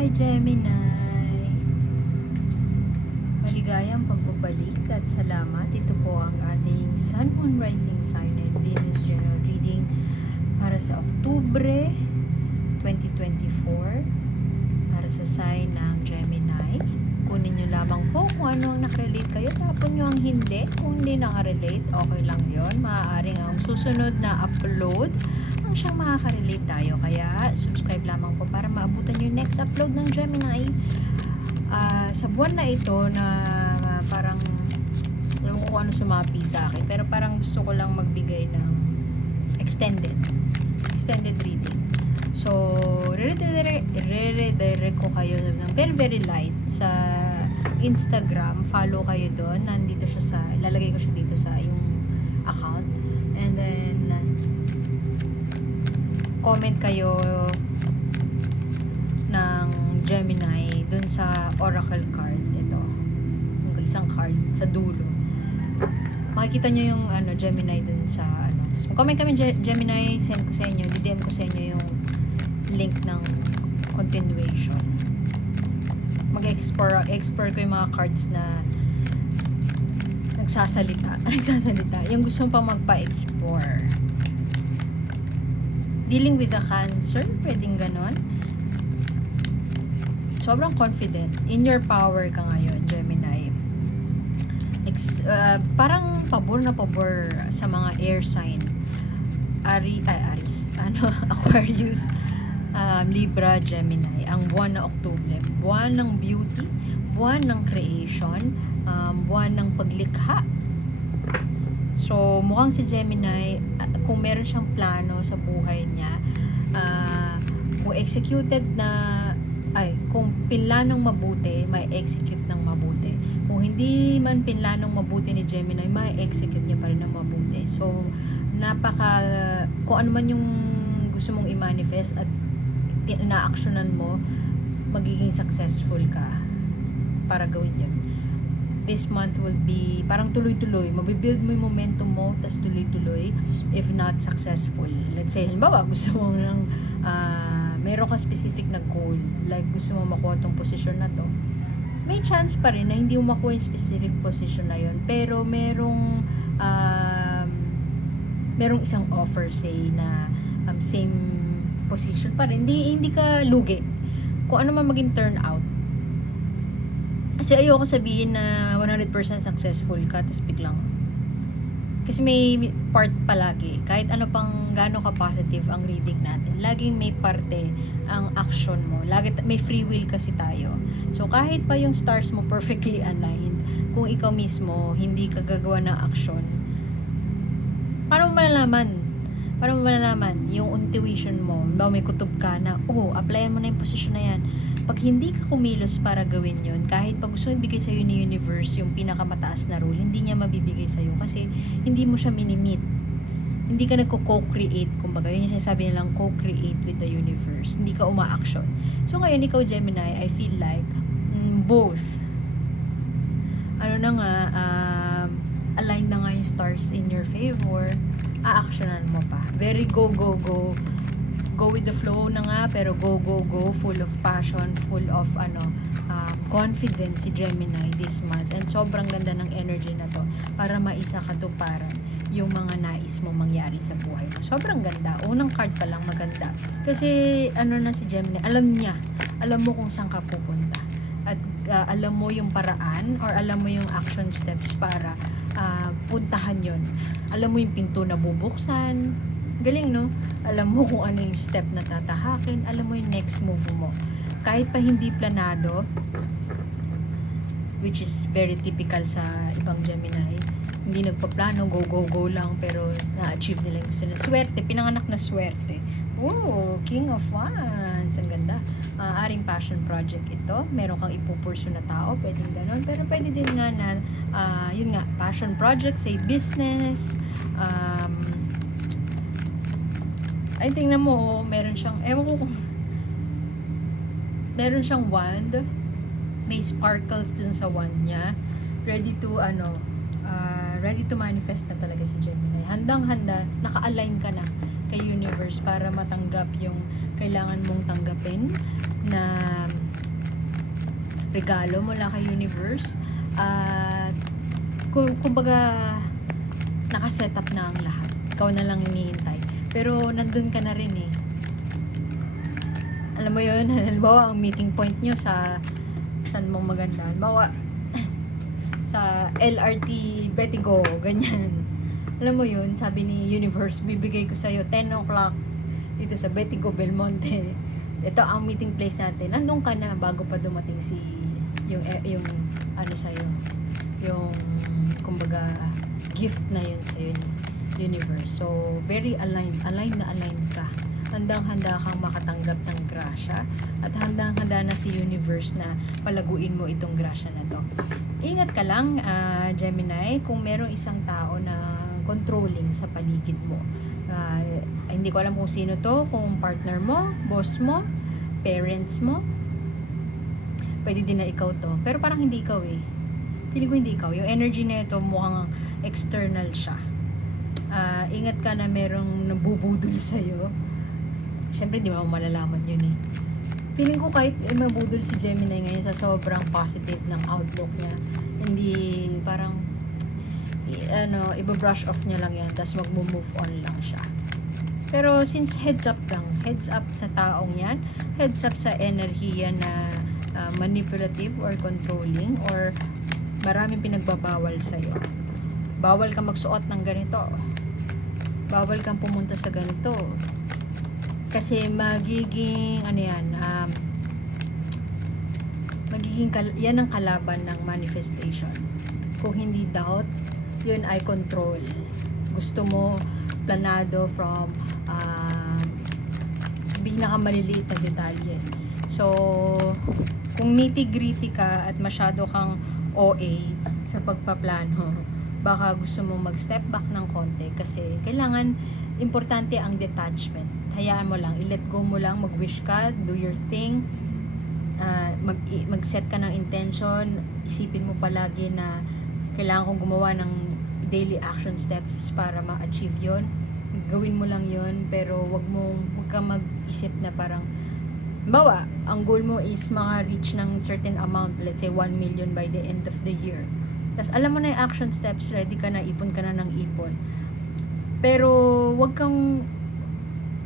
Hi Gemini! Maligayang pagbabalik at salamat. Ito po ang ating Sun, Moon, Rising Sign and Venus General Reading para sa Oktubre 2024 para sa sign ng Gemini. Kunin nyo lamang po kung ano ang nakarelate kayo. Tapon nyo ang hindi. Kung hindi nakarelate, okay lang yon. Maaaring ang susunod na upload ang siyang makaka-relate tayo. Kaya subscribe lamang po para maabutan nyo yung next upload ng Gemini. Sa buwan na ito na parang alam ko kung ano sumapi sa akin, pero parang gusto ko lang magbigay ng extended reading. So re-redirect ko kayo ng very very light sa Instagram. Follow kayo doon. Nandito siya sa, ilalagay ko siya dito sa yung account, and then comment kayo ng Gemini dun sa oracle card. Ito, yung isang card sa dulo. Makikita nyo yung Gemini dun sa Tapos comment kami Gemini, send ko sa inyo, DM ko sa inyo yung link ng continuation. Mag-explore ko yung mga cards na nagsasalita. Yung gusto pa magpa-explore. Dealing with the Cancer, pwedeng ganon. Sobrang confident. In your power ka ngayon, Gemini. Parang pabor na pabor sa mga air sign. Aries. Aquarius, Libra, Gemini. Ang buwan na Oktubre. Buwan ng beauty, buwan ng creation, buwan ng paglikha. So, mukhang si Gemini, kung meron siyang plano sa buhay niya, kung executed na, kung pinlanong mabuti, may execute ng mabuti. Kung hindi man pinlanong mabuti ni Gemini, may execute niya pa rin ng mabuti. So, kung ano man yung gusto mong i-manifest at na-actionan mo, magiging successful ka para gawin yun. This month will be parang tuloy-tuloy. Mabibuild mo yung momentum mo, tas tuloy-tuloy, if not successful. Let's say, halimbawa, gusto mo ng meron ka specific na goal, like gusto mo makuha tong posisyon na to, may chance pa rin na hindi mo makuha yung specific position na yun, pero merong isang offer, say, na same position pa rin. Hindi ka lugi kung ano man maging turn out. Kasi ayoko sabihin na 100% successful ka, tapos biglang. Kasi may part palagi, kahit ano pang gaano ka positive ang reading natin, laging may parte ang action mo. Lagi may free will kasi tayo. So kahit pa yung stars mo perfectly aligned, kung ikaw mismo hindi ka gagawa ng action, paano mo malalaman? Paano mo malalaman yung intuition mo? May kutob ka na, applyan mo na yung position na yan. Pag hindi ka kumilos para gawin yun, kahit pag gusto ibigay sa'yo ni universe yung pinakamataas na rule, hindi niya mabibigay sa'yo kasi hindi mo siya minimit. Hindi ka nagko-co-create. Kumbaga, yun yung sinasabi nilang co-create with the universe. Hindi ka uma-action. So ngayon, ikaw Gemini, I feel like both. Align na nga yung stars in your favor. A-actionan mo pa. Very go with the flow na nga, pero go, full of passion, full of confidence si Gemini this month. And sobrang ganda ng energy na to para maisa katuparan yung mga nais mo mangyari sa buhay mo. Sobrang ganda. Unang card pa lang maganda. Kasi na si Gemini, alam mo kung saan ka pupunta. At alam mo yung paraan or alam mo yung action steps para puntahan yon. Alam mo yung pinto na bubuksan. Galing, no? Alam mo kung ano yung step na tatahakin. Alam mo yung next move mo. Kahit pa hindi planado, which is very typical sa ibang Gemini, hindi nagpaplano, go lang, pero na-achieve nila yung gusto nila. Swerte, pinanganak na swerte. King of Wands. Ang ganda. Aring passion project ito. Meron kang ipupurso na tao, pwedeng ganon. Pero pwede din nga na, yun nga, passion project, say business, ay, tingnan mo, meron siyang, meron siyang wand, may sparkles dun sa wand niya, ready to manifest na talaga si Gemini. Handang-handa, naka-align ka na kay universe para matanggap yung kailangan mong tanggapin na regalo mula kay universe. At kumbaga nakaset up na ang lahat. Ikaw na lang hinihintay. Pero nandun ka na rin eh. Alam mo yun, halimbawa ang meeting point nyo sa saan mo maganda. Halimbawa sa LRT Betigo, ganyan. Alam mo yun, sabi ni universe, bibigay ko sa'yo 10 o'clock dito sa Betigo Belmonte. Ito ang meeting place natin. Nandun ka na bago pa dumating yung ano sa'yo, yung kumbaga gift na yun sa'yo ni universe. So very aligned ka. Handang-handa kang makatanggap ng grasya at handang-handa na si universe na palaguin mo itong grasya na to. Ingat ka lang, Gemini, kung merong isang tao na controlling sa paligid mo. Hindi ko alam kung sino to, kung partner mo, boss mo, parents mo, pwede din na ikaw to. Pero parang hindi ikaw eh. Feeling ko hindi ikaw. Yung energy na ito mukhang external siya. Ingat ka na merong nabubudol sa'yo. Siyempre, di mo malalaman yun eh. Feeling ko kahit mabudol si Gemini ngayon sa sobrang positive ng outlook niya, hindi parang iba-brush off niya lang yan, tapos mag-move on lang siya. Pero since heads up sa taong yan, heads up sa enerhiya na manipulative or controlling or maraming pinagbabawal sa'yo. Bawal kang magsuot ng ganito. Bawal kang pumunta sa ganito. Kasi magiging yan ang kalaban ng manifestation. Kung hindi doubt, yun ay control. Gusto mo planado from pinakamaliliit na detalye. So, kung nitty-gritty ka at masyado kang OA sa pagpaplano, baka gusto mo mag-step back ng konti kasi kailangan, importante ang detachment. Hayaan mo lang, i-let go mo lang, mag-wish ka, do your thing, mag-set ka ng intention, isipin mo palagi na kailangan kong gumawa ng daily action steps para ma-achieve yon. Gawin mo lang yon, pero wag kang mag-isip na parang bawa, ang goal mo is reach ng certain amount, let's say 1 million by the end of the year. Tapos alam mo na yung action steps, ready ka na, ipon ka na ng ipon. Pero wag kang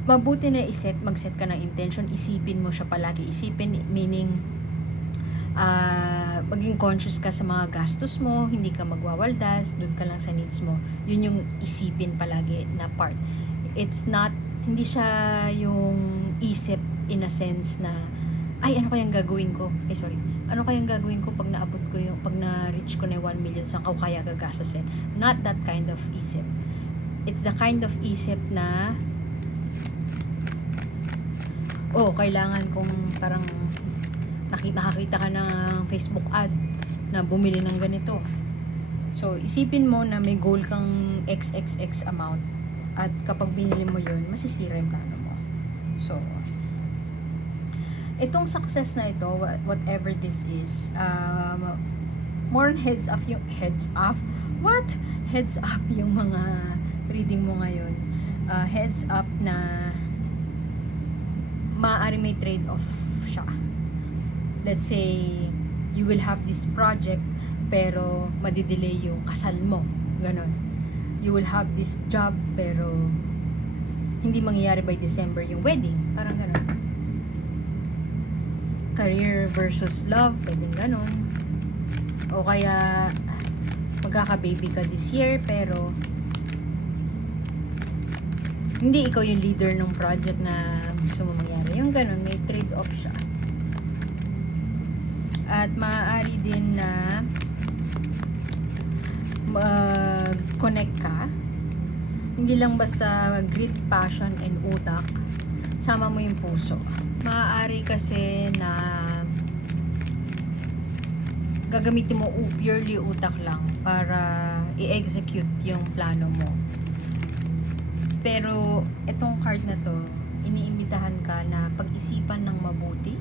mabuti na mag-set ka ng intention, isipin mo siya palagi. Isipin, meaning maging conscious ka sa mga gastos mo, hindi ka magwawaldas, dun ka lang sa needs mo. Yun yung isipin palagi na part. It's not, hindi siya yung isip in a sense na, ay, ano kayang gagawin ko? Ano kayang gagawin ko pag naabot ko pag na-reach ko na 1 million, saan ko kaya gagastosin? Not that kind of isip. It's the kind of isip na, kailangan kong parang nakakita ka ng Facebook ad na bumili ng ganito. So, isipin mo na may goal kang XXX amount at kapag binili mo yun, masisira yung plano mo. So, itong success na ito, whatever this is, more heads up yung mga reading mo ngayon. Heads up na maaari may trade-off siya. Let's say, you will have this project, pero madidelay yung kasal mo. Ganon. You will have this job, pero hindi mangyayari by December yung wedding. Parang ganon. Career versus love, pwedeng ganon. O kaya, magkaka-baby ka this year, pero hindi ikaw yung leader ng project na gusto mo mangyari. Yung ganon, may trade-off siya. At maaari din na mag-connect ka. Hindi lang basta greed, passion, and utak. Sama mo yung puso. Maaari kasi na gagamitin mo purely utak lang para i-execute yung plano mo. Pero itong card na to, iniimbitahan ka na pag-isipan ng mabuti.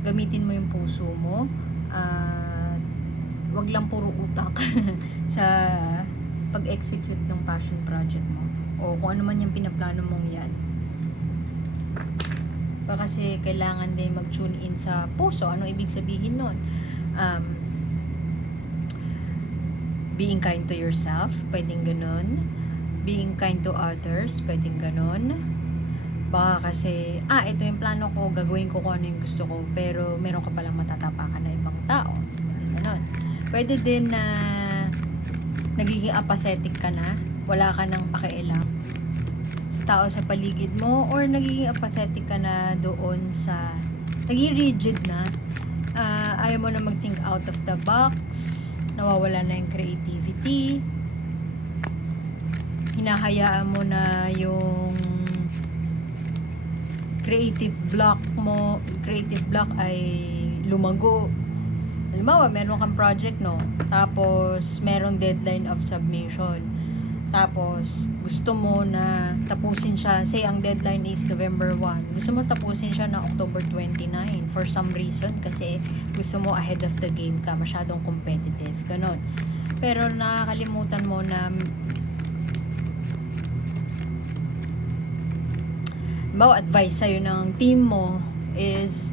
Gamitin mo yung puso mo. Wag lang puro utak sa pag-execute ng passion project mo. O kung ano man yung pinaplano mong yan. Baka kasi kailangan din mag-tune in sa puso. Ano ibig sabihin nun? Being kind to yourself, pwedeng ganun. Being kind to others, pwedeng ganun. Baka kasi, ito yung plano ko, gagawin ko kung ano yung gusto ko, pero meron ka palang matatapakan na ibang tao. Pwede ganun. Pwede din na nagiging apathetic ka na, wala ka nang pakialam sa tao sa paligid mo, or nagiging apathetic ka na doon sa, naging rigid na, ayaw mo na mag-think out of the box, nawawala na yung creativity, hinahayaan mo na yung creative block ay lumago. Halimbawa, meron kang project, no? Tapos, merong deadline of submission. Tapos, gusto mo na tapusin siya. Say, ang deadline is November 1. Gusto mo tapusin siya na October 29 for some reason. Kasi, gusto mo ahead of the game ka. Masyadong competitive. Ganon. Pero, nakakalimutan mo na advice sa'yo ng team mo is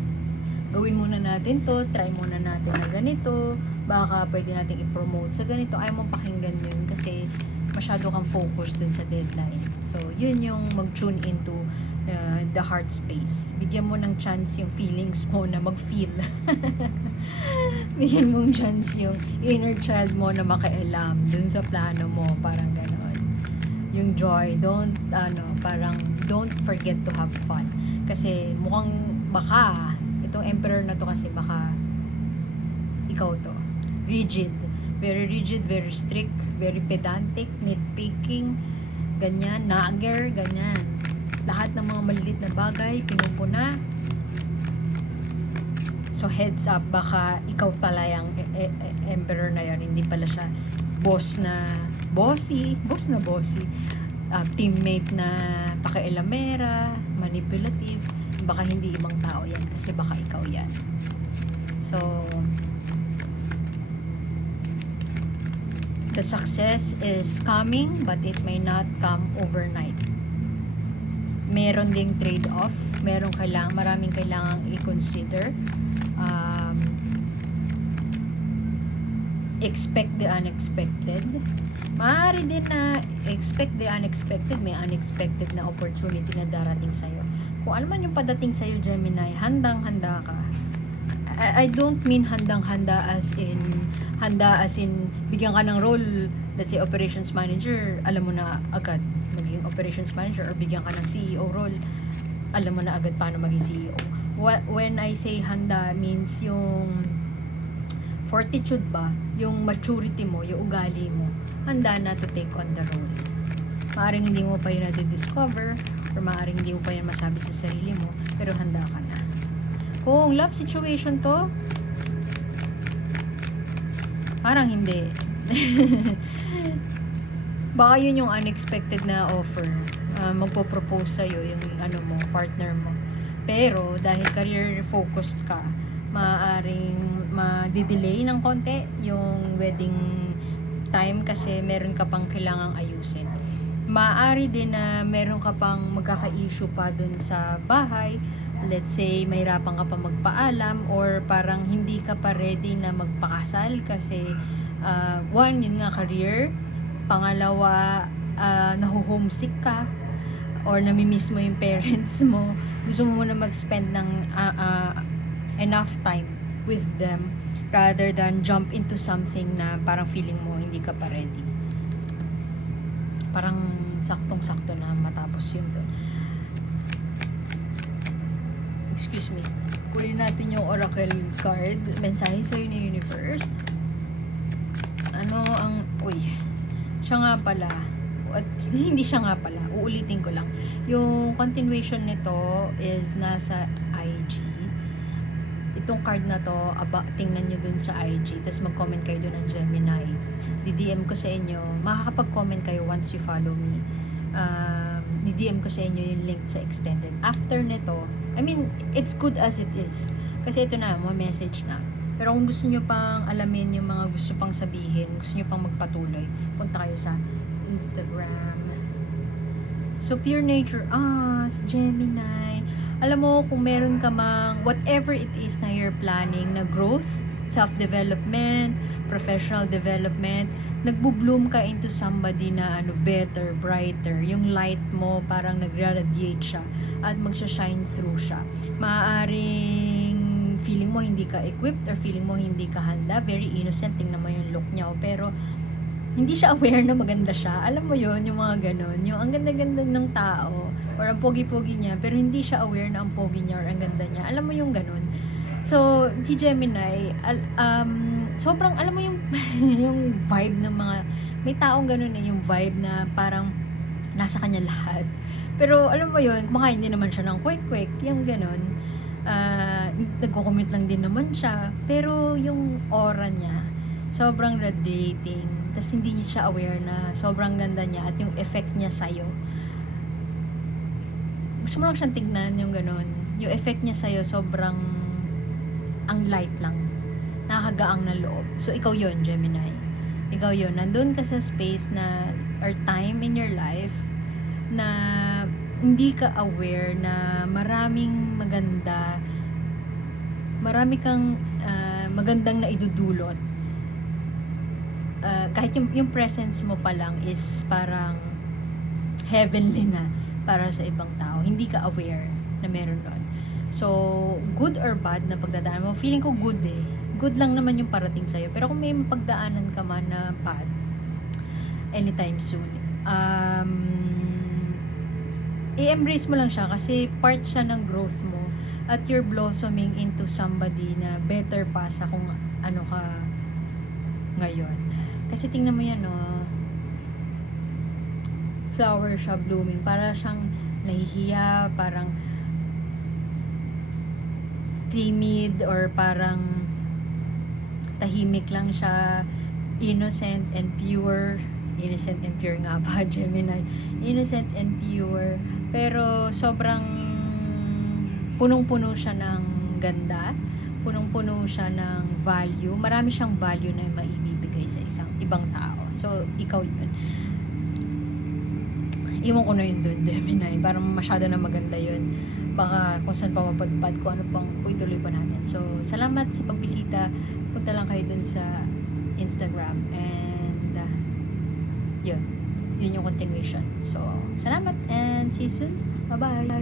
gawin muna natin to, try muna natin na ganito, baka pwede natin i-promote sa ganito. Ayaw mong pakinggan yun kasi masyado kang focus dun sa deadline. So, yun yung mag-tune into the heart space. Bigyan mo ng chance yung feelings mo na mag-feel. Bigyan mong chance yung inner child mo na makialam dun sa plano mo, parang gano'n. Yung joy, don't forget to have fun. Kasi mukhang baka, itong emperor na to kasi baka ikaw to. Rigid. Very rigid, very strict, very pedantic, nitpicking, ganyan, nagger, ganyan. Lahat ng mga malilit na bagay, pinupuna. So heads up, baka ikaw pala yung emperor na yun, hindi pala siya boss na bossy, teammate na pakialamera, manipulative. Baka hindi ibang tao yan kasi baka ikaw yan. So, the success is coming but it may not come overnight. Meron ding trade-off, maraming kailangang i-consider. Expect the unexpected. Maaari din na expect the unexpected. May unexpected na opportunity na darating sa'yo. Kung ano man yung padating sa'yo, Gemini, handang-handa ka. I don't mean handang-handa as in bigyan ka ng role, let's say operations manager, alam mo na agad maging operations manager, or bigyan ka ng CEO role, alam mo na agad paano maging CEO. When I say handa, means yung fortitude ba, yung maturity mo, yung ugali mo, handa na to take on the role. Maaring hindi mo pa yun na-discover, or maaring hindi mo pa yun masabi sa sarili mo, pero handa ka na. Kung love situation to, parang hindi. Baka yun yung unexpected na offer. Magpo-propose sa'yo yung partner mo. Pero, dahil career focused ka, maaaring ma-delay ng konti yung wedding time kasi meron ka pang kailangang ayusin. Maaari din na meron ka pang magkaka-issue pa dun sa bahay. Let's say, mahirapan ka pa magpaalam or parang hindi ka pa ready na magpakasal kasi one, yun nga, career. Pangalawa, naho-homesick ka or namimiss mo yung parents mo. Gusto mo muna mag-spend ng enough time with them rather than jump into something na parang feeling mo hindi ka pa ready. Parang saktong-sakto na matapos yun doon. Excuse me. Kunin natin yung oracle card. Mensahe sa'yo ni universe. Siya nga pala. At hindi siya nga pala. Uulitin ko lang. Yung continuation nito is nasa IG. Itong card na to, tingnan nyo dun sa IG. Tapos mag-comment kayo dun ng Gemini. Di-DM ko sa inyo. Makakapag-comment kayo once you follow me. Di-DM ko sa inyo yung link sa extended. After nito, it's good as it is. Kasi ito na, message na. Pero kung gusto nyo pang alamin yung mga gusto pang sabihin, gusto nyo pang magpatuloy, punta kayo sa Instagram. So, pure nature, si Gemini, Alam mo, kung meron ka mang, whatever it is na you're planning na growth, self-development, professional development, nagbo-bloom ka into somebody na better, brighter. Yung light mo parang nagre-radiate siya at magsha-shine through siya. Maaaring feeling mo hindi ka equipped or feeling mo hindi ka handa, very innocent, tingnan mo yung look niya, pero hindi siya aware na maganda siya. Alam mo yon, yung mga ganon, yung ang ganda-ganda ng tao or ang pogi-pogi niya, pero hindi siya aware na ang pogi niya or ang ganda niya. Alam mo yung ganon. So, si Gemini, sobrang, alam mo yung, yung vibe ng mga, may taong ganun yung vibe na parang nasa kanya lahat. Pero, alam mo yun, kumakain din naman siya ng kwek-kwek, yung ganun. Nagko-commute lang din naman siya. Pero, yung aura niya, sobrang radiating. Tapos, hindi siya aware na sobrang ganda niya at yung effect niya sa'yo. Gusto mo lang siyang tignan, yung ganun. Yung effect niya sa'yo, sobrang ang light lang, nakakagaang na loob. So, ikaw yon, Gemini. Ikaw yon, nandun ka sa space na, or time in your life, na hindi ka aware na maraming maganda, marami kang magandang na idudulot. Kahit yung presence mo pa lang is parang heavenly na para sa ibang tao. Hindi ka aware na meron doon. So, good or bad na pagdadaan mo, feeling ko good eh. Good lang naman yung parating sa'yo. Pero kung may pagdaanan ka man na bad, anytime soon, i-embrace mo lang siya kasi part siya ng growth mo at you're blossoming into somebody na better pa sa kung ano ka ngayon. Kasi tingnan mo yan, flower siya blooming. Para siyang nahihiya, parang timid or parang tahimik lang siya, innocent and pure nga ba, Gemini, innocent and pure, pero sobrang punong-puno siya ng ganda, punong-puno siya ng value, marami siyang value na maibibigay sa isang ibang tao. So, ikaw yun. Iwan ko na yun dun, Gemini, parang masyado na maganda yun. Baka kung saan pa mapadpad, kung ano pang kung ituloy pa natin. So, salamat sa pagbisita. Punta lang kayo dun sa Instagram and yun yung continuation. So, salamat and see you soon. Bye-bye.